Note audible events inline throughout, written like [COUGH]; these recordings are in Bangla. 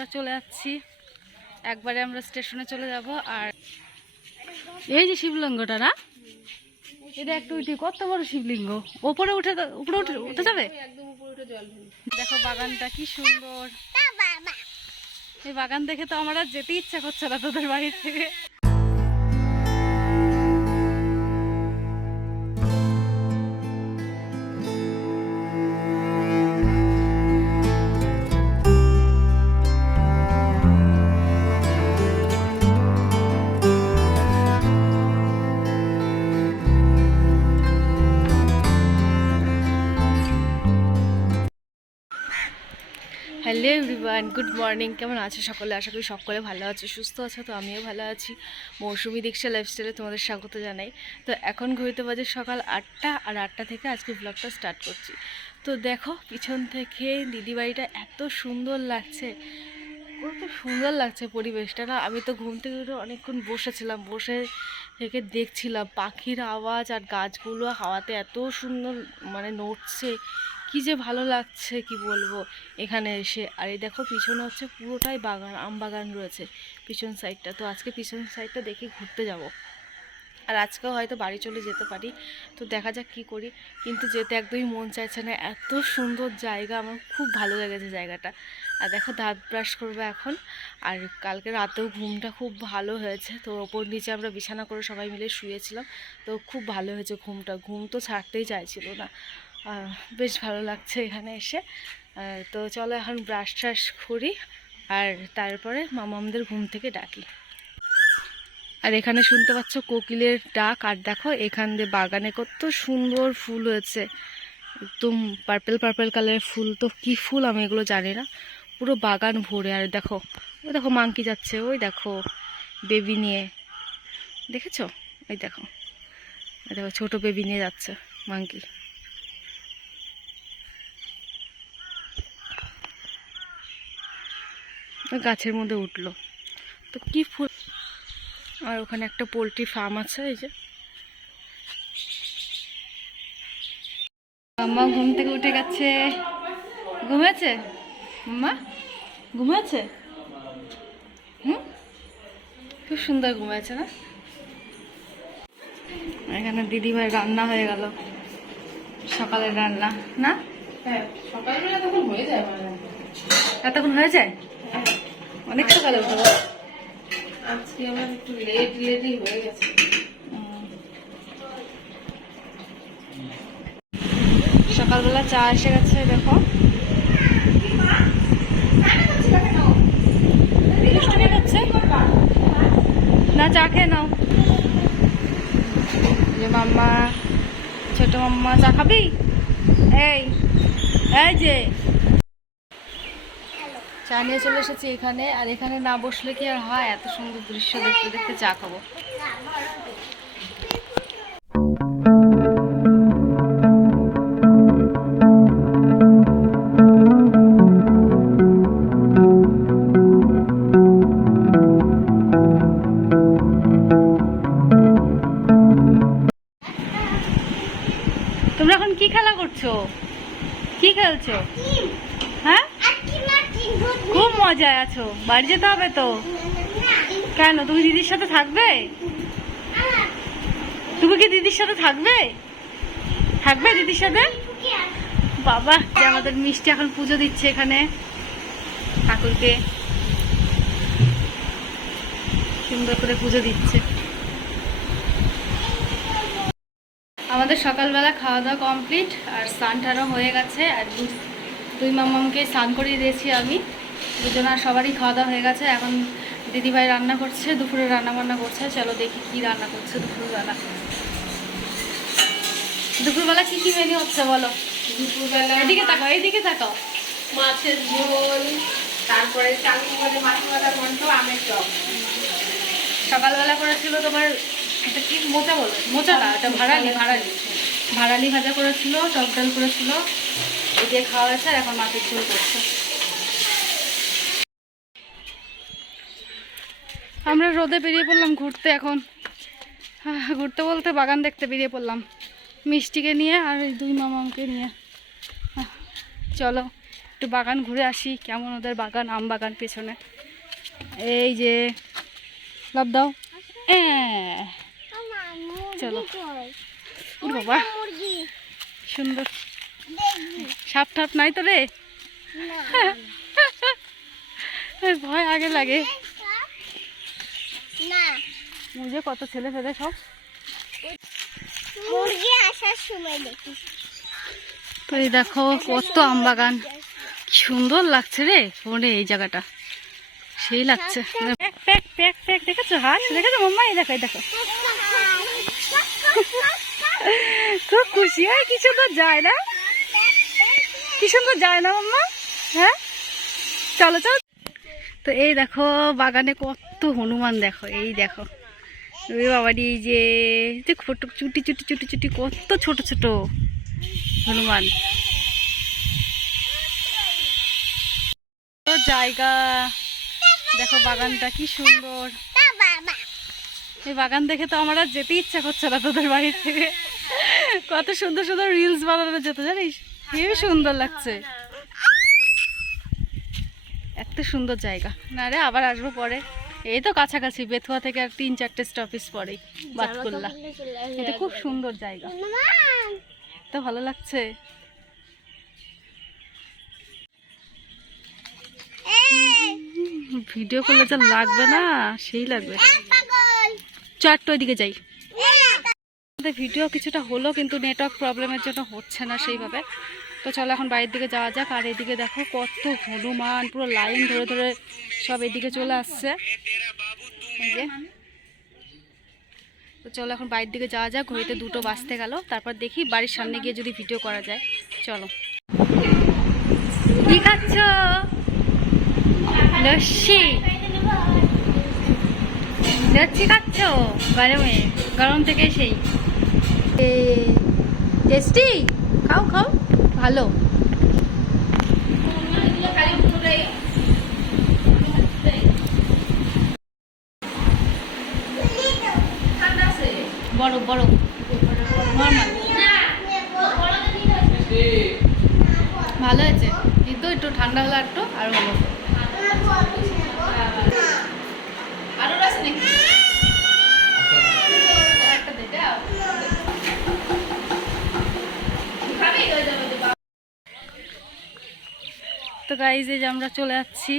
আমরা চলে যাচ্ছি। একবারে আমরা স্টেশনে চলে যাব আর এই যে শিবলিঙ্গটা না? এটা একটু উঠি কত বড় শিবলিঙ্গ? ওপরে উঠে উপরে উঠে উঠে যাবে? দেখো বাগানটা কি সুন্দর। এই বাগান দেখে তো আমার আর যেতে ইচ্ছা করছে না তোদের বাড়ি থেকে। Everyone, good morning. কেমন আছো সকলে? আশা করি সকলে ভালো আছো, সুস্থ আছো, তো আমিও ভালো আছি। মৌসুমি দীক্ষা লাইফস্টাইলে তোমাদের স্বাগত জানাই। তো এখন ঘড়িতে বাজে সকাল আটটা, আর আটটা থেকে আজকে ব্লগটা স্টার্ট করছি। তো দেখো, পিছন থেকে দিদি বাড়িটা এত সুন্দর লাগছে। কত সুন্দর লাগছে পরিবেশটা না? আমি তো ঘুম থেকে উঠে অনেকক্ষণ বসেছিলাম, বসে থেকে দেখছিলাম পাখির আওয়াজ আর গাছগুলো হাওয়াতে এত সুন্দর মানে নড়ছে। কি যে ভালো লাগছে কি বলব? এখানে এসে। আর এই দেখো, পিছনে হচ্ছে পুরোটাই বাগান, আম বাগান রয়েছে পিছন সাইডটা তো আজকে পিছন সাইডটা দেখে ঘুরতে যাব। আর আজকেও হয়তো বাড়ি চলে যেতে পারি। তো দেখা যাক কি করি। কিন্তু যেতে একদমই মন চাইছে না। এত সুন্দর জায়গা, আমার খুব ভালো লেগেছে জায়গাটা। আর দেখো, দাঁত ব্রাশ করব এখন। আর কালকে রাতেও ঘুমটা খুব ভালো হয়েছে। তো ওপর নিচে আমরা বিছানা করে সবাই মিলে শুয়েছিলাম। তো খুব ভালো হয়েছে ঘুমটা। ঘুম তো ছাড়তেই চাইছিল না। বেশ ভালো লাগছে এখানে এসে। তো চলো এখন ব্রাশ ট্রাশ করি আর তারপরে মামামদের ঘুম থেকে ডাকি। আর এখানে শুনতে পাচ্ছ কোকিলের ডাক। আর দেখো, এখান দিয়ে বাগানে কত সুন্দর ফুল হয়েছে। একদম পার্পেল পার্পেল কালারের ফুল। তো কি ফুল আমি এগুলো জানি না। পুরো বাগান ভরে। আর দেখো, ওই দেখো মাংকি যাচ্ছে, ওই দেখো বেবি নিয়ে। দেখেছ? ওই দেখো দেখো, ছোট বেবি নিয়ে যাচ্ছে মাংকি গাছের মধ্যে উঠল। তো কি ফুল? আর ওখানে একটা পোলট্রি ফার্ম আছে এই যে। মাম্মা ঘুম থেকে উঠে গেছে। ঘুমেছে মাম্মা ঘুমেছে হুম? খুব সুন্দর ঘুমেছে না? এখানে দিদিভাই রান্না হয়ে গেল। সকালের রান্না না? হ্যাঁ সকালবেলা তখন হয়ে যায় এতক্ষণ হয়ে যায়? অনেক সকালে উঠে। আজকে আমার একটু লেট লেটই হয়ে গেছে। সকালবেলা চা এসে গেছে দেখো। না চা খেয়ে নাও। যে মাম্মা ছোট মাম্মা চা খাবি? এই এই যে। চা নিয়ে চলে এসেছি এখানে। আর এখানে না বসলে কি আর হয়? এত সুন্দর দৃশ্য দেখতে দেখতে চা খাব। তোমরা এখন কি খেলা করছ? কি খেলছো হ্যাঁ খুব মজায় আছো? বাড়ি যেতে হবে তো? কেন? তুমি দিদির সাথে থাকবে? তুমি কি দিদির সাথে থাকবে? থাকবে দিদির সাথে? বাবা আমাদের মিষ্টি এখন পুজো দিচ্ছে এখানে ঠাকুরকে। সুন্দর করে পুজো দিচ্ছে। আমাদের সকালবেলা খাওয়া দাওয়া কমপ্লিট, আর স্নান টানও হয়ে গেছে, আর দুই মামামকে স্নান করিয়ে দিয়েছি আমি। দুজনার সবারই খাওয়া দাওয়া হয়ে গেছে। এখন দিদিভাই রান্না করছে দুপুরে রান্না বান্না করছে। চলো দেখি কি রান্না করছে দুপুরবেলা। দুপুরবেলা কি কি মেনু হচ্ছে বলো? দুপুরবেলা এদিকে তাকাও এইদিকে তাকাও। মাছের ঝোল তারপরে চালু করে মাছ ভাজা ঘন্ট আমের চপ। সকালবেলা করেছিল তোমার এটা কি মোচা বলো? মোচা না এটা ভাড়ালি ভাড়ালি ভাড়ালি ভাজা করেছিল টক ডাল করেছিল। এই দিয়ে খাওয়া হয়েছে আর এখন মাছের ঝোল করছে। আমরা রোদে বেরিয়ে পড়লাম ঘুরতে এখন। ঘুরতে বলতে বাগান দেখতে বেরিয়ে পড়লাম। মিষ্টিকে নিয়ে আর এই দুই মামাকে নিয়ে। চলো একটু বাগান ঘুরে আসি কেমন ওদের বাগান আম বাগান পেছনে। এই যে লাভ দাও। চলো। বাবা সুন্দর। সাপ টাপ নাই তো রে? [LAUGHS] ভয় আগে লাগে। না। মুঝে কত ছেলে ফেলে সব? মুরগি আসার সময় দেখি। তো এই দেখো কত আম বাগান। সুন্দর লাগছে রে ফোনে এই জায়গাটা। সেই লাগছে। প্যাক প্যাক প্যাক দেখেছ? হাঁস দেখেছ? মাম্মা এই দেখো এই দেখো। খুব খুশি হয় কি সুন্দর যায় না? কি সুন্দর যায় না মাম্মা? হ্যাঁ? চলো চলো। তো এই দেখো বাগানে কত হনুমান দেখো, এই দেখো। ওই বাবারি, এই যে ফটো চুটি চুটি চুটি চুটি, কত ছোট ছোট হনুমান। জায়গা। দেখো বাগানটা কি সুন্দর। এই বাগান দেখে তো আমার আর যেতে ইচ্ছা করছে না তোদের বাড়ি থেকে। কত সুন্দর সুন্দর রিলস বানানো যেত, জানিস? হেবি সুন্দর লাগছে। এত সুন্দর জায়গা। না রে, আবার আসব পরে। এই তো কাছাকাছি বেথুয়া থেকে আর তিন চারটে স্টপেজ পরেই বাতকুল্লা। এটা খুব সুন্দর জায়গা। তো ভালো লাগছে? ভিডিও করলে যা লাগবে না সেই লাগবে। চারটে ওইদিকে যাই। আমাদের ভিডিও কিছুটা হলো কিন্তু নেটওয়ার্ক প্রবলেমের জন্য হচ্ছে না সেইভাবে। তো চলো এখন বাইরের দিকে যাওয়া যাক। আর এদিকে দেখো কত হনুমান, পুরো লাইন ধরে ধরে সব এদিকে চলে আসছে। তো চলো এখন বাইরের দিকে যাওয়া যাক। ঘড়িতে দুটো বাজতে গেল। তারপর দেখি বাড়ির সামনে গিয়ে যদি ভিডিও করা যায়। চলো। কি খাচ্ছ? লস্যি। লস্যি খাচ্ছ? গরমে। গরম থেকে সেই টেস্টি খাও খাও। ভালো। ভালো হয়েছে। কিন্তু একটু ঠান্ডা হলে একটু আর ভালো একটা দে খাবি? তো গাইজ এই যে আমরা চলে যাচ্ছি।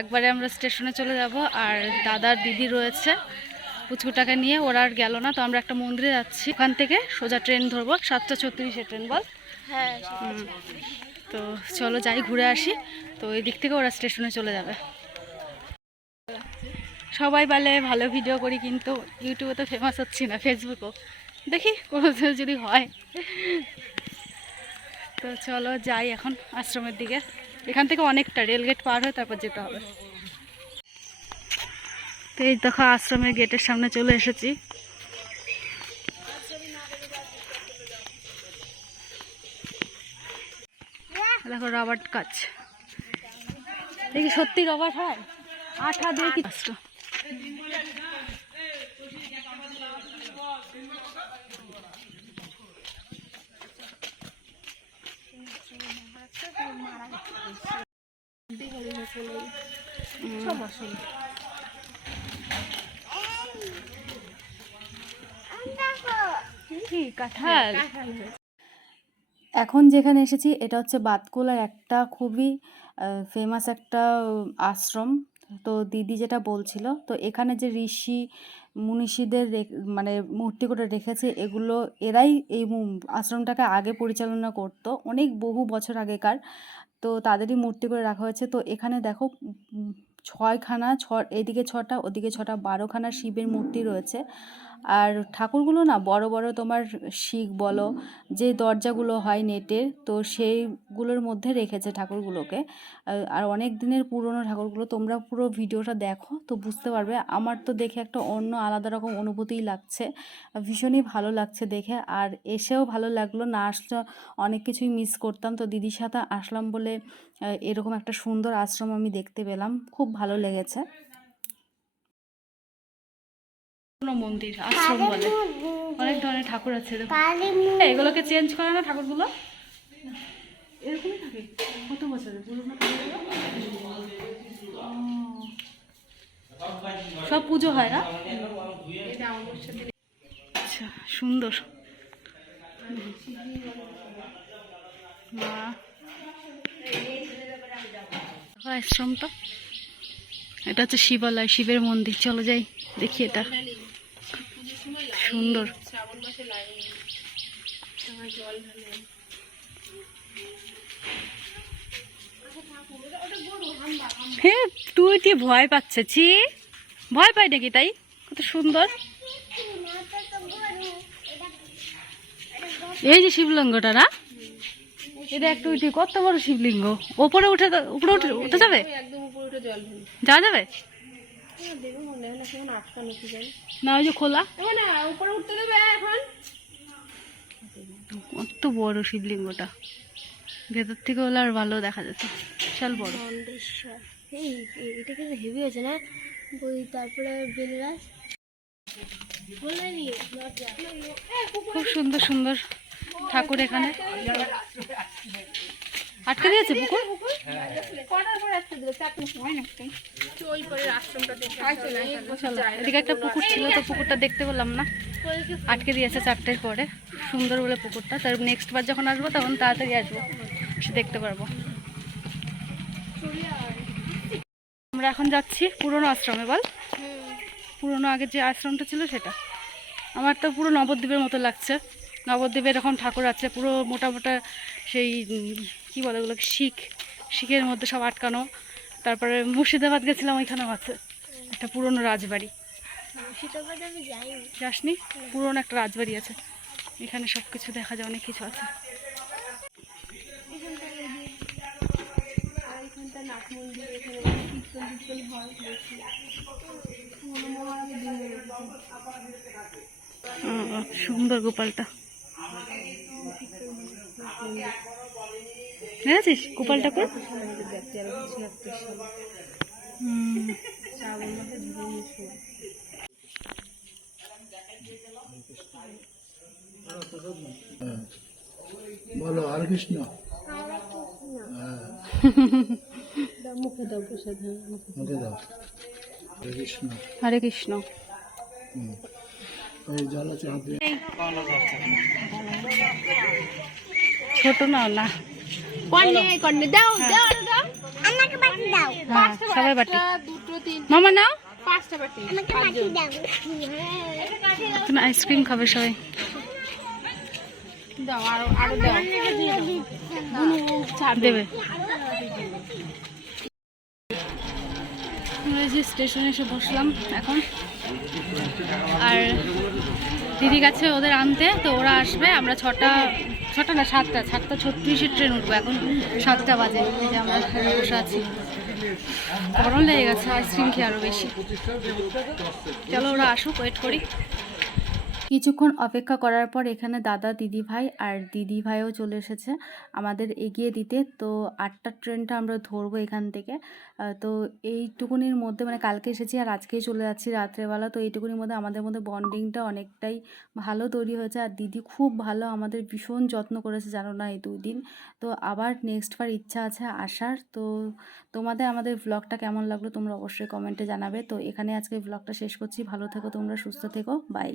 একবারে আমরা স্টেশনে চলে যাব আর দাদার দিদি রয়েছে পুচকুটাকে নিয়ে ওরা আর গেল না তো আমরা একটা মন্দিরে যাচ্ছি। ওখান থেকে সোজা ট্রেন ধরবো সাতটা ছত্রিশে ট্রেন বল। হ্যাঁ হুম। তো চলো যাই ঘুরে আসি তো ওই দিক থেকে ওরা স্টেশনে চলে যাবে। সবাই বলে ভালো ভিডিও করি কিন্তু ইউটিউবে তো ফেমাস হচ্ছি না ফেসবুকও দেখি কোনো দিন যদি হয়। তো চলো যাই এখন আশ্রমের দিকে। এখান থেকে অনেকটা রেলগেট পার হয়ে তারপর যেতে হবে। তো এই দেখো, আশ্রমের গেটের সামনে চলে এসেছি। দেখো রবার কাজ। দেখি, সত্যি রবার হয়? আঠা দিয়ে কি এখন যেখানে এসেছি, এটা হচ্ছে বাতকুলার একটা খুবই ফেমাস একটা আশ্রম। তো দিদি যেটা বলছিল, তো এখানে যে ঋষি মুনিষীদের মানে মূর্তি করে রেখেছে, এগুলো এরাই এই আশ্রমটাকে আগে পরিচালনা করতো অনেক বহু বছর আগেকার। তো তাদেরই মূর্তি করে রাখা হয়েছে। তো এখানে দেখো, ছয়খানা, ছ এদিকে ছটা, ওদিকে ছটা, বারোখানা শিবের মূর্তি রয়েছে। আর ঠাকুরগুলো না বড় বড় তোমার শিখ বলো যে দরজাগুলো হয় নেটের তো সেইগুলোর মধ্যে রেখেছে ঠাকুরগুলোকে। আর অনেক দিনের পুরনো ঠাকুরগুলো তোমরা পুরো ভিডিওটা দেখো তো বুঝতে পারবে। আমার তো দেখে একটা অন্য আলাদা রকম অনুভূতিই লাগছে ভীষণই ভালো লাগছে দেখে। আর এসেও ভালো লাগল না আসলে অনেক কিছুই মিস করতাম। তো দিদির সাথে আসলাম বলে এরকম একটা সুন্দর আশ্রম আমি দেখতে পেলাম। খুব ভালো লেগেছে পুরনো মন্দির আশ্রম বলে। অনেক ধরনের ঠাকুর আছে এগুলোকে চেঞ্জ করে না ঠাকুরগুলো? এরকমই থাকে? কত বছরের? পুরোনো থাকে এগুলো? ও। সব পুজো হয় না? আচ্ছা সুন্দর। মা। দেখো আশ্রমটা। এটা হচ্ছে শিবালয় শিবের মন্দির। চলো যাই দেখি এটা। সুন্দর। শ্রাবণ মাসে লাগে জল ঢালে। হে তুই তুই ভয় পাচ্ছে? ছি ভয় পাই নাকি তাই? কত সুন্দর। এই যে শিবলিঙ্গটা না? এটা একটু কত বড় শিবলিঙ্গ? ওপরে উঠে উপরে উঠে উঠে যাবে? যাওয়া যাবে? না ওই যে খোলা। উপরে উঠতে দেবে এখন কত বড় শিবলিঙ্গটা। ভেতর থেকে হলে আর ভালো দেখা যাচ্ছে বিশাল বড়। এটা কিন্তু হেভি হয়েছে না? বই তারপরে বেলরাজ খুব সুন্দর সুন্দর ঠাকুর এখানে। আটকে দিয়েছে এদিকে একটা পুকুর ছিল, তো পুকুরটা দেখতে পেলাম না। আটকে দিয়েছে চারটের পরে। সুন্দর বলে পুকুরটা। তার নেক্সট বার যখন আসব, তখন তাড়াতাড়ি আসব। সে দেখতে পারব। আমরা এখন যাচ্ছি পুরনো আশ্রমে, বল? পুরনো আগের যে আশ্রমটা ছিল সেটা। আমার তো পুরো নবদ্বীপের মতো লাগছে। নবদ্বীপে এরকম ঠাকুর আছে পুরো মোটা মোটা সেই কি বলে ওগুলো শিখ শিখের মধ্যে সব আটকানো। তারপরে মুর্শিদাবাদ গেছিলাম ওইখানেও আছে একটা পুরনো রাজবাড়ি। যাসনি? পুরনো একটা রাজবাড়ি আছে। এখানে সব কিছু দেখা যায় অনেক কিছু আছে। আর এখানটা নাট মন্দির এখানে কীর্তন টীর্তন হয় দেখেছিস গোপাল ঠাকুর আর বলো হরে কৃষ্ণ? মুখে দাও প্রসাদ মুখে দাও হরে কৃষ্ণ। হরে কৃষ্ণ। জল আছে ছোট নাও না। কর্নে কর্নে দাও দাও দাও। আমাকে বাটি দাও। হ্যাঁ সবাই বাটি। একটা, দুটো তিন মামা নাও। পাঁচটা বাটি। আমাকে বাটি দাও। তুমি আইসক্রিম খাবে সবাই। দাও আরও আরও দাও। দেবে। যে স্টেশনে এসে বসলাম এখন। আর দিদি গেছে ওদের আনতে তো ওরা আসবে। আমরা ছটা ছটা না, সাতটা সাতটা ছত্রিশের ট্রেন উঠবো এখন। সাতটা বাজে, এই যে আমরা বসে আছি। গরম লেগে গেছে আইসক্রিম খেয়ে আরও বেশি। চলো ওরা আসুক ওয়েট করি। কিছুক্ষণ অপেক্ষা করার পর এখানে দাদা, দিদি ভাই আর দিদি ভাইও চলে এসেছে আমাদের এগিয়ে দিতে। তো আটটার ট্রেনটা আমরা ধরবো এখান থেকে। তো এইটুকুনির মধ্যে মানে কালকে এসেছি আর আজকেই চলে যাচ্ছি রাত্রেবেলা। তো এইটুকুনির মধ্যে আমাদের মধ্যে বন্ডিংটা অনেকটাই ভালো তৈরি হয়েছে আর দিদি খুব ভালো আমাদের ভীষণ যত্ন করেছে জানো না এই দুই দিন তো আবার নেক্সট বার ইচ্ছা আছে আসার। তো তোমাদের আমাদের ব্লগটা কেমন লাগল তোমরা অবশ্যই কমেন্টে জানাবে। তো এখানে আজকে ব্লগটা শেষ করছি। ভালো থেকো তোমরা, সুস্থ থেকো। বাই